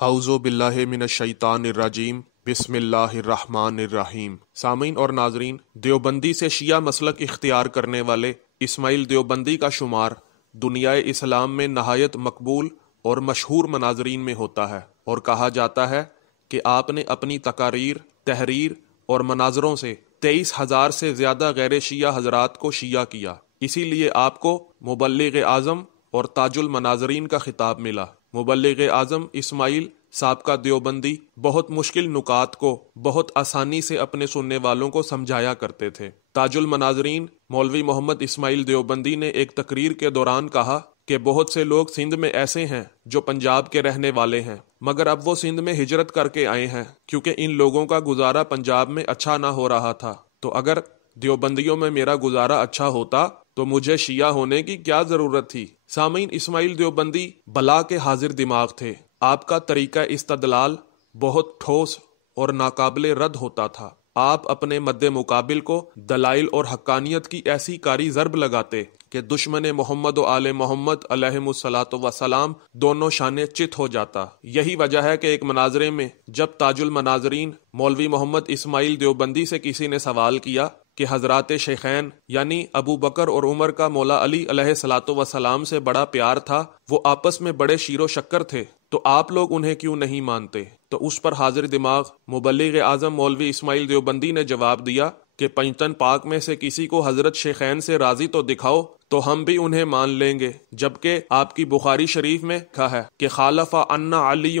اعوذ باللہ من الشیطان الرجیم بسم اللہ الرحمن الرحیم۔ سامعین اور ناظرین، دیوبندی سے شیعہ مسلک اختیار کرنے والے اسماعیل دیوبندی کا شمار دنیا اسلام میں نہایت مقبول اور مشہور مناظرین میں ہوتا ہے، اور کہا جاتا ہے کہ آپ نے اپنی تقاریر، تحریر اور مناظروں سے 23,000 سے زیادہ غیر شیعہ حضرات کو شیعہ کیا۔ اسی لیے آپ کو مبلغ اعظم اور تاج المناظرین کا خطاب ملا۔ مبلغ اعظم اسماعیل سابقہ دیوبندی بہت مشکل نکات کو بہت آسانی سے اپنے سننے والوں کو سمجھایا کرتے تھے۔ تاج المناظرین مولوی محمد اسماعیل دیوبندی نے ایک تقریر کے دوران کہا کہ بہت سے لوگ سندھ میں ایسے ہیں جو پنجاب کے رہنے والے ہیں، مگر اب وہ سندھ میں ہجرت کر کے آئے ہیں کیونکہ ان لوگوں کا گزارا پنجاب میں اچھا نہ ہو رہا تھا، تو اگر دیوبندیوں میں میرا گزارا اچھا ہوتا تو مجھے شیعہ ہونے کی کیا ضرورت تھی۔ سامعین، اسماعیل دیوبندی بلا کے حاضر دماغ تھے۔ آپ کا طریقہ استدلال بہت ٹھوس اور ناقابل رد ہوتا تھا۔ آپ اپنے مد مقابل کو دلائل اور حقانیت کی ایسی کاری ضرب لگاتے کہ دشمن محمد و آل محمد علیہم الصلاۃ والسلام دونوں شانے چت ہو جاتا۔ یہی وجہ ہے کہ ایک مناظرے میں جب تاج المناظرین مولوی محمد اسماعیل دیوبندی سے کسی نے سوال کیا کہ حضرات شیخین یعنی ابو بکر اور عمر کا مولا علی علیہ الصلاۃ والسلام سے بڑا پیار تھا، وہ آپس میں بڑے شیر و شکر تھے، تو آپ لوگ انہیں کیوں نہیں مانتے؟ تو اس پر حاضر دماغ مبلغ اعظم مولوی اسماعیل دیوبندی نے جواب دیا کہ پنجتن پاک میں سے کسی کو حضرت شیخین سے راضی تو دکھاؤ تو ہم بھی انہیں مان لیں گے، جبکہ آپ کی بخاری شریف میں لکھا ہے کہ خالف عنا علی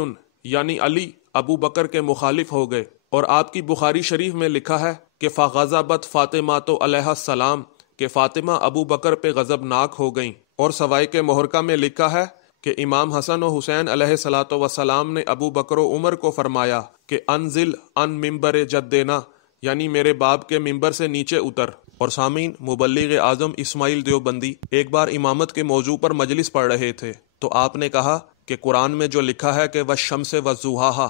یعنی علی ابو بکر کے مخالف ہو گئے، اور آپ کی بخاری شریف میں لکھا ہے کہ فغضبت فاطمہ تو علیہ السلام کہ فاطمہ ابو بکر پہ غضب ناک ہو گئیں، اور سوائے کے محرکہ میں لکھا ہے کہ امام حسن و حسین علیہ الصلاۃ والسلام نے ابو بکر و عمر کو فرمایا کہ انزل ان ممبر جدنا یعنی میرے باپ کے ممبر سے نیچے اتر۔ اور سامعین، مبلغ اعظم اسماعیل دیوبندی ایک بار امامت کے موضوع پر مجلس پڑھ رہے تھے تو آپ نے کہا کہ قرآن میں جو لکھا ہے کہ والشمس والضحیٰ،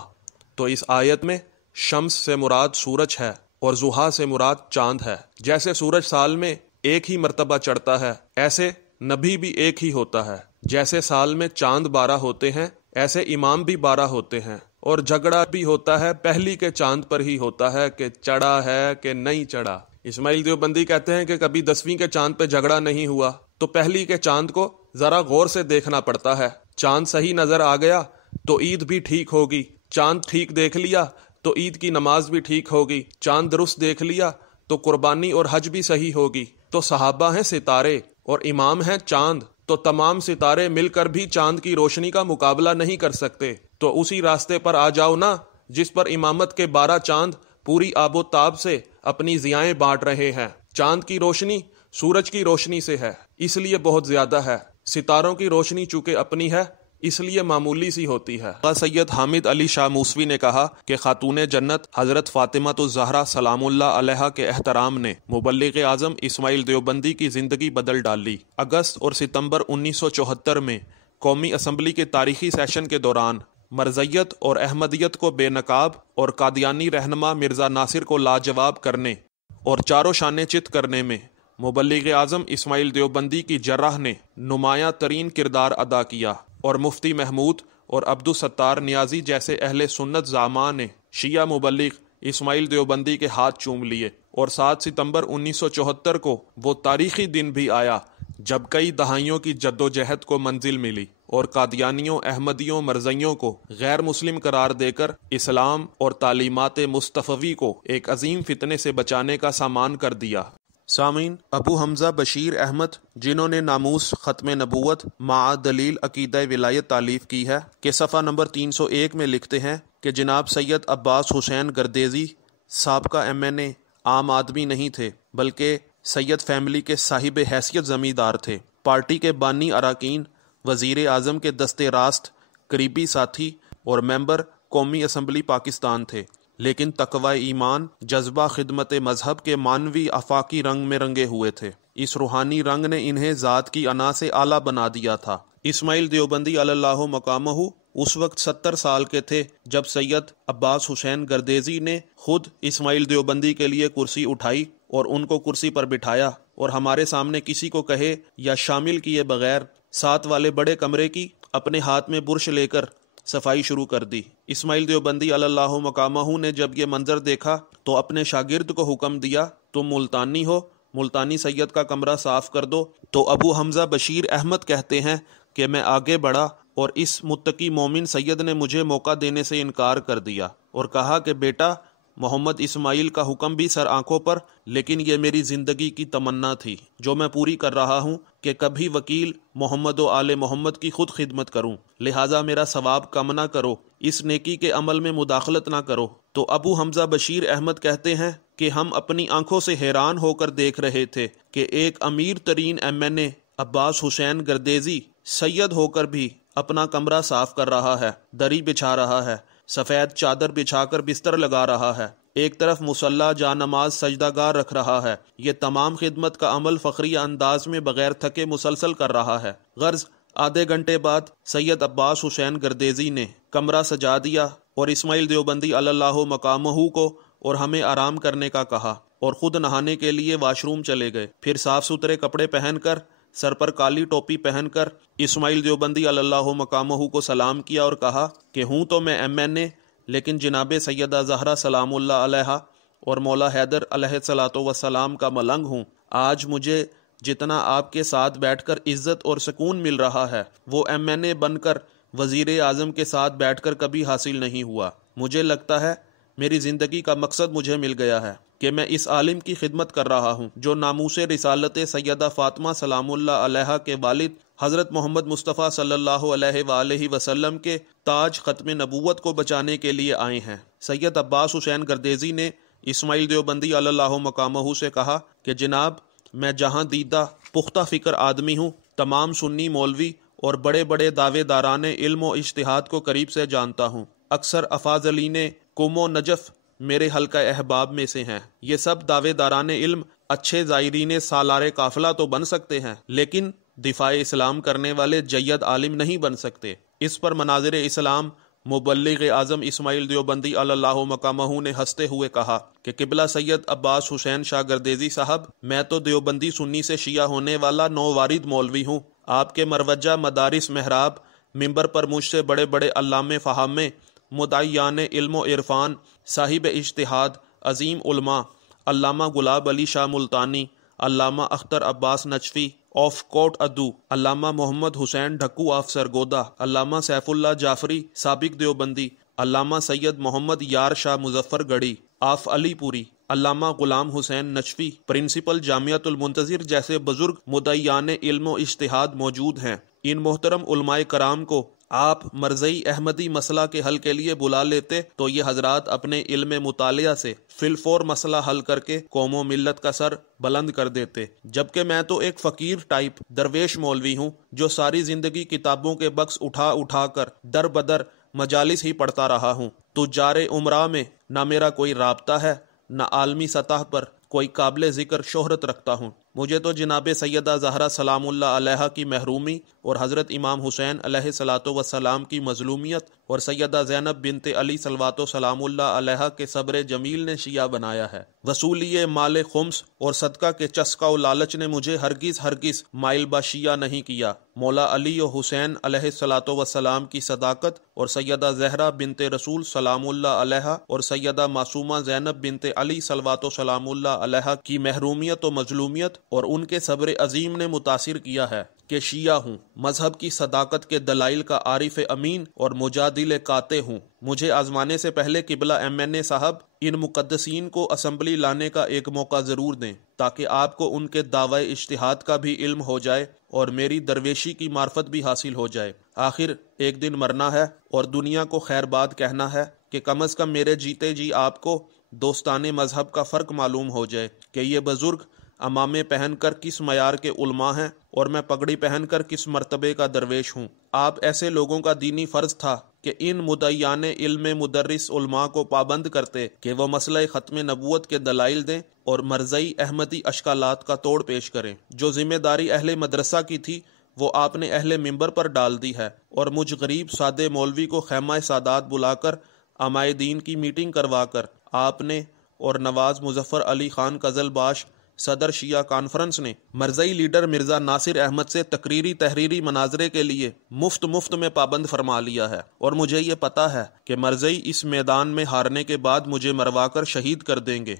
تو اس آیت میں شمس سے مراد سورج ہے اور ضحیٰ سے مراد چاند ہے۔ جیسے سورج سال میں ایک ہی مرتبہ چڑھتا ہے، ایسے نبی بھی ایک ہی ہوتا ہے۔ جیسے سال میں چاند 12 ہوتے ہیں، ایسے امام بھی 12 ہوتے ہیں، اور جھگڑا بھی ہوتا ہے پہلی کے چاند پر ہی ہوتا ہے کہ چڑھا ہے کہ نہیں چڑھا۔ اسماعیل دیوبندی کہتے ہیں کہ کبھی 10ویں کے چاند پہ جھگڑا نہیں ہوا، تو پہلی کے چاند کو ذرا غور سے دیکھنا پڑتا ہے۔ چاند صحیح نظر آ گیا تو عید بھی ٹھیک ہوگی، چاند ٹھیک دیکھ لیا تو عید کی نماز بھی ٹھیک ہوگی، چاند درست دیکھ لیا تو قربانی اور حج بھی صحیح ہوگی۔ تو صحابہ ہیں ستارے اور امام ہیں چاند، تو تمام ستارے مل کر بھی چاند کی روشنی کا مقابلہ نہیں کر سکتے، تو اسی راستے پر آ جاؤ نا جس پر امامت کے 12 چاند پوری آب و تاب سے اپنی ضیائیں بانٹ رہے ہیں۔ چاند کی روشنی سورج کی روشنی سے ہے، اس لیے بہت زیادہ ہے، ستاروں کی روشنی چونکہ اپنی ہے اس لیے معمولی سی ہوتی ہے۔ سید حامد علی شاہ موسوی نے کہا کہ خاتون جنت حضرت فاطمہ الزہرا سلام اللہ علیہا کے احترام نے مبلغ اعظم اسماعیل دیوبندی کی زندگی بدل ڈالی۔ اگست اور ستمبر 1974 میں قومی اسمبلی کے تاریخی سیشن کے دوران مرزیت اور احمدیت کو بے نقاب اور قادیانی رہنما مرزا ناصر کو لاجواب کرنے اور چاروں شانے چت کرنے میں مبلغ اعظم اسماعیل دیوبندی کی جرح نے نمایاں ترین کردار ادا کیا، اور مفتی محمود اور عبدالستار نیازی جیسے اہل سنت زعماء نے شیعہ مبلغ اسماعیل دیوبندی کے ہاتھ چوم لیے، اور 7 ستمبر 1974 کو وہ تاریخی دن بھی آیا جب کئی دہائیوں کی جدوجہد کو منزل ملی اور قادیانیوں، احمدیوں، مرزیوں کو غیر مسلم قرار دے کر اسلام اور تعلیمات مصطفی کو ایک عظیم فتنے سے بچانے کا سامان کر دیا۔ سامعین، ابو حمزہ بشیر احمد جنہوں نے ناموس ختم نبوت مع دلیل عقیدہ ولایت تالیف کی ہے کہ صفحہ نمبر 301 میں لکھتے ہیں کہ جناب سید عباس حسین گردیزی سابقہ MNA عام آدمی نہیں تھے بلکہ سید فیملی کے صاحب حیثیت زمیندار تھے۔ پارٹی کے بانی اراکین، وزیر اعظم کے دستے راست، قریبی ساتھی اور ممبر قومی اسمبلی پاکستان تھے، لیکن تقوی ایمان، جذبہ خدمت مذہب کے معنوی آفاقی رنگ میں رنگے ہوئے تھے۔ اس روحانی رنگ نے انہیں ذات کی انا سے اعلیٰ بنا دیا تھا۔ اسماعیل دیوبندی علی اللہ مقامہ اس وقت 70 سال کے تھے جب سید عباس حسین گردیزی نے خود اسماعیل دیوبندی کے لیے کرسی اٹھائی اور ان کو کرسی پر بٹھایا، اور ہمارے سامنے کسی کو کہے یا شامل کیے بغیر 7 والے بڑے کمرے کی اپنے ہاتھ میں برش لے کر صفائی شروع کر دی۔ اسماعیل دیوبندی اللہ مقامہ نے جب یہ منظر دیکھا تو اپنے شاگرد کو حکم دیا، تم ملتانی ہو، ملتانی سید کا کمرہ صاف کر دو۔ تو ابو حمزہ بشیر احمد کہتے ہیں کہ میں آگے بڑھا اور اس متقی مومن سید نے مجھے موقع دینے سے انکار کر دیا اور کہا کہ بیٹا، محمد اسماعیل کا حکم بھی سر آنکھوں پر، لیکن یہ میری زندگی کی تمنا تھی جو میں پوری کر رہا ہوں کہ کبھی وکیل محمد و آل محمد کی خود خدمت کروں، لہٰذا میرا ثواب کم نہ کرو، اس نیکی کے عمل میں مداخلت نہ کرو۔ تو ابو حمزہ بشیر احمد کہتے ہیں کہ ہم اپنی آنکھوں سے حیران ہو کر دیکھ رہے تھے کہ ایک امیر ترین MNA عباس حسین گردیزی سید ہو کر بھی اپنا کمرہ صاف کر رہا ہے، دری بچھا رہا ہے، سفید چادر بچھا کر بستر لگا رہا ہے، ایک طرف مصلی جا نماز سجدہ گاہ رکھ رہا ہے، یہ تمام خدمت کا عمل فخری انداز میں بغیر تھکے مسلسل کر رہا ہے۔ غرض آدھے گھنٹے بعد سید عباس حسین گردیزی نے کمرہ سجا دیا اور اسماعیل دیوبندی اللہ مقامہ کو اور ہمیں آرام کرنے کا کہا اور خود نہانے کے لیے واش روم چلے گئے۔ پھر صاف ستھرے کپڑے پہن کر، سر پر کالی ٹوپی پہن کر اسماعیل دیوبندی اللہ مقامہ کو سلام کیا اور کہا کہ ہوں تو میں MNA، لیکن جناب سیدہ زہرا سلام اللہ علیہا اور مولا حیدر علیہ الصلوۃ والسلام کا ملنگ ہوں۔ آج مجھے جتنا آپ کے ساتھ بیٹھ کر عزت اور سکون مل رہا ہے وہ MNA بن کر وزیر اعظم کے ساتھ بیٹھ کر کبھی حاصل نہیں ہوا۔ مجھے لگتا ہے میری زندگی کا مقصد مجھے مل گیا ہے کہ میں اس عالم کی خدمت کر رہا ہوں جو ناموس رسالت سیدہ فاطمہ سلام اللہ علیہا کے والد حضرت محمد مصطفیٰ صلی اللہ علیہ وآلہ وسلم کے تاج ختم نبوت کو بچانے کے لیے آئے ہیں۔ سید عباس حسین گردیزی نے اسماعیل دیوبندی اللہ مقامہ سے کہا کہ جناب، میں جہاں دیدہ پختہ فکر آدمی ہوں، تمام سنی مولوی اور بڑے بڑے دعوے داران علم و اجتہاد کو قریب سے جانتا ہوں۔ اکثر افاضلین قم و نجف میرے حلقہ احباب میں سے ہیں۔ یہ سب دعوے داران علم اچھے زائرین سالار قافلہ تو بن سکتے ہیں، لیکن دفاع اسلام کرنے والے جید عالم نہیں بن سکتے۔ اس پر مناظر اسلام مبلغ اعظم اسماعیل دیوبندی اللہ مقامہ نے ہنستے ہوئے کہا کہ قبلہ سید عباس حسین شاہ گردیزی صاحب، میں تو دیوبندی سنی سے شیعہ ہونے والا نووارد مولوی ہوں۔ آپ کے مروجہ مدارس محراب ممبر پر مجھ سے بڑے بڑے علامے فہامے، مدعیان علم و عرفان، صاحب اجتہاد، عظیم علماء، علامہ گلاب علی شاہ ملتانی، علامہ اختر عباس نجفی آف کوٹ ادو، علامہ محمد حسین ڈھکو آف سرگودا، علامہ سیف اللہ جعفری سابق دیوبندی، علامہ سید محمد یار شاہ مظفر گڑھی آف علی پوری، علامہ غلام حسین نجفی پرنسپل جامعۃ المنتظر جیسے بزرگ مدعیان علم و اجتہاد موجود ہیں۔ ان محترم علماء کرام کو آپ مرزئی احمدی مسئلہ کے حل کے لیے بلا لیتے تو یہ حضرات اپنے علم مطالعہ سے فی الفور مسئلہ حل کر کے قوم و ملت کا سر بلند کر دیتے، جبکہ میں تو ایک فقیر ٹائپ درویش مولوی ہوں جو ساری زندگی کتابوں کے بکس اٹھا اٹھا کر در بدر مجالس ہی پڑھتا رہا ہوں۔ تجار عمرہ میں نہ میرا کوئی رابطہ ہے، نہ عالمی سطح پر کوئی قابل ذکر شہرت رکھتا ہوں۔ مجھے تو جناب سیدہ زہرا سلام اللہ علیہا کی محرومی اور حضرت امام حسین علیہ الصلوۃ والسلام کی مظلومیت اور سیدہ زینب بنت علی صلوات و سلام اللہ علیہا کے صبر جمیل نے شیعہ بنایا ہے۔ وصولی مال خمس اور صدقہ کے چسکا و لالچ نے مجھے ہرگز مائل با شیعہ نہیں کیا۔ مولا علی و حسین علیہ الصلوۃ والسلام کی صداقت اور سیدہ زہرا بنت رسول سلام اللہ علیہا اور سیدہ معصومہ زینب بنت علی صلوات و سلام اللہ علیہا کی محرومیت و مظلومیت اور ان کے صبر عظیم نے متاثر کیا ہے کہ شیعہ ہوں، مذہب کی صداقت کے دلائل کا عارف امین اور مجادل قاطع ہوں۔ مجھے آزمانے سے پہلے قبلہ MNA صاحب ان مقدسین کو اسمبلی لانے کا ایک موقع ضرور دیں تاکہ آپ کو ان کے دعوی اجتہاد کا بھی علم ہو جائے اور میری درویشی کی معرفت بھی حاصل ہو جائے۔ آخر ایک دن مرنا ہے اور دنیا کو خیر بات کہنا ہے کہ کم از کم میرے جیتے جی آپ کو دوستانے مذہب کا فرق معلوم ہو جائے کہ یہ بزرگ امامے پہن کر کس معیار کے علماء ہیں اور میں پگڑی پہن کر کس مرتبے کا درویش ہوں۔ آپ ایسے لوگوں کا دینی فرض تھا کہ ان مدعیان علم مدرس علماء کو پابند کرتے کہ وہ مسئلہ ختم نبوت کے دلائل دیں اور مرزئی احمدی اشکالات کا توڑ پیش کریں۔ جو ذمہ داری اہل مدرسہ کی تھی وہ آپ نے اہل منبر پر ڈال دی ہے اور مجھ غریب سادے مولوی کو خیمہ سادات بلا کر عمائے دین کی میٹنگ کروا کر آپ نے اور نواز مظفر علی خان قزل باش صدر شیعہ کانفرنس نے مرزئی لیڈر مرزا ناصر احمد سے تحریری مناظرے کے لیے مفت میں پابند فرما لیا ہے، اور مجھے یہ پتا ہے کہ مرزئی اس میدان میں ہارنے کے بعد مجھے مروا کر شہید کر دیں گے۔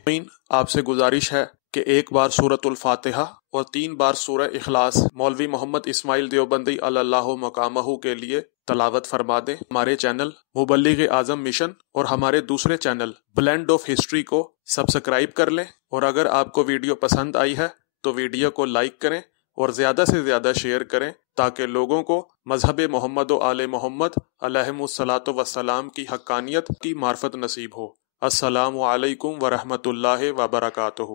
آپ سے گزارش ہے کہ ایک بار سورۃ الفاتحہ اور 3 بار سورہ اخلاص مولوی محمد اسماعیل دیوبندی اللہ مقامہ کے لیے تلاوت فرما دیں۔ ہمارے چینل مبلغ اعظم مشن اور ہمارے دوسرے چینل بلینڈ آف ہسٹری کو سبسکرائب کر لیں، اور اگر آپ کو ویڈیو پسند آئی ہے تو ویڈیو کو لائک کریں اور زیادہ سے زیادہ شیئر کریں تاکہ لوگوں کو مذہب محمد و آل محمد علیہم الصلاۃ والسلام کی حقانیت کی معرفت نصیب ہو۔ السلام علیکم ورحمۃ اللہ وبرکاتہ۔